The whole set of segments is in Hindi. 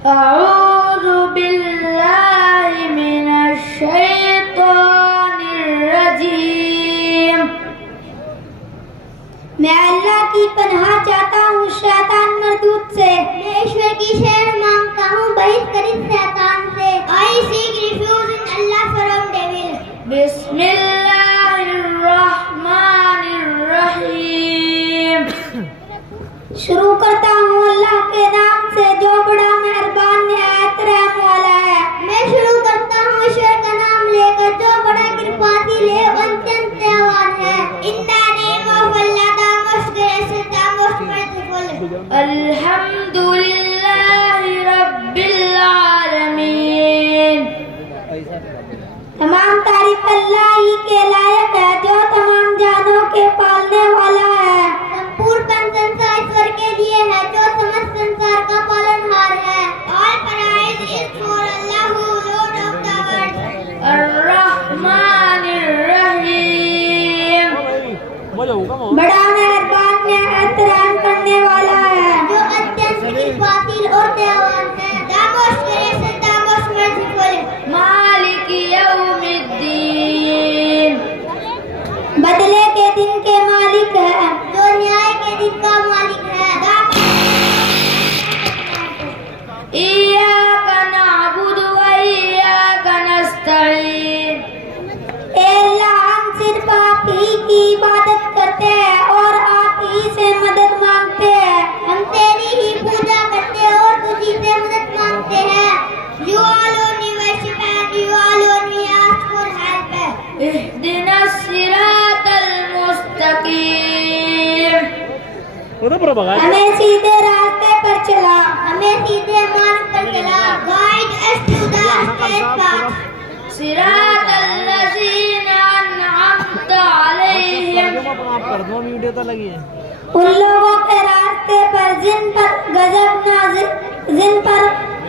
अऊज़ु बिल्लाहि मिनश शैतानिर रजीम। मैं अल्लाह की पनाह चाहता हूँ शैतान मरदूद से। मैं ईश्वर की शरण मांगता हूँ बहिष्कृत शैतान से। I seek refuge in Allah from devil. बिस्मिल्लाहिर्रहमानिर्रहीम। शुरू करता हूँ अल्लाह के नाम से जो बड़ा मेहरबान निहायत रहम वाला है। मैं शुरू करता हूँ ईश्वर का नाम लेकर जो बड़ा कृपाशील है अत्यंत दयावान है। In the name of Allah, the most gracious, the most merciful. अल्हम्दुलिल्लाहि रब्बिल आलमीन। तमाम तारीफ अल्लाह ही के लायक है जो तमाम जानों के पालने वाला है। संपूर्ण प्रशंसा ईश्वर के लिए है जो समस्त संसार का पालनहार है। All praise is for Allah who Lord of the world. अर्रहमानिर्रहीम। बड़ा मेहरबान निहायत रहम करने वाला है जो अत्यंत कृपाशील और दयावान है। The most gracious, the most merciful. मालिक यौमिद्दीन। बदले के दिन के मालिक है जो न्याय के दिन का मालिक है। इय्याका नअबुदु व इय्याका नस्तईन। ए अल्लाह, हम सिर्फ आप ही की इबादत करते हैं और आप ही से मदद मांगते हैं। हम तेरी ही पूजा करते हैं और तुझी से मदद मांगते हैं। You alone we worship and you alone we ask for help. इहदिनस सिरातल मुस्तकीम। हमें सीधे रास्ते पर चला। हमें सीधे मार्ग पर चला। Guide us to the straight path. सिरातल लज़ीना अन्अमता अलैहिम। वीडियो तो लगी है। उन लोगों के रास्ते पर जिन पर गजब नाज़िल जिन पर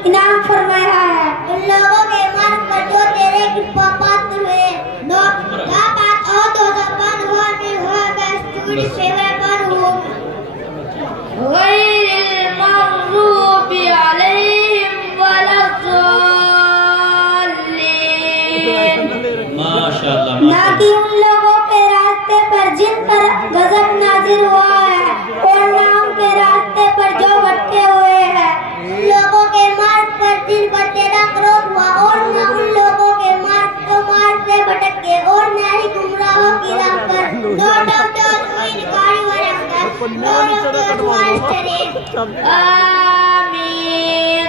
इनाम फरमाया है। उन लोगों के मार्ग पर जो तेरे कृपा पात्र हुए। No, the path of those upon whom you have bestowed favor upon whom. गैरिल मग़ज़ूबि अलैहिम वलद्दॉल्लीन। माशाअल्लाह। ना कि उन लोगों के रास्ते पर जिन पर गजब नाजिल हुआ है और ना उनके रास्ते पर जो भटके हुए हैं। उन लोगों के मार्ग पर जिन पर तेरा क्रोध हुआ और न उन लोगों के मार्ग से भटक गए और न ही गुमराहों की राह पर। Lord of those who regard your anger, Lord of those who are steady. आमीन।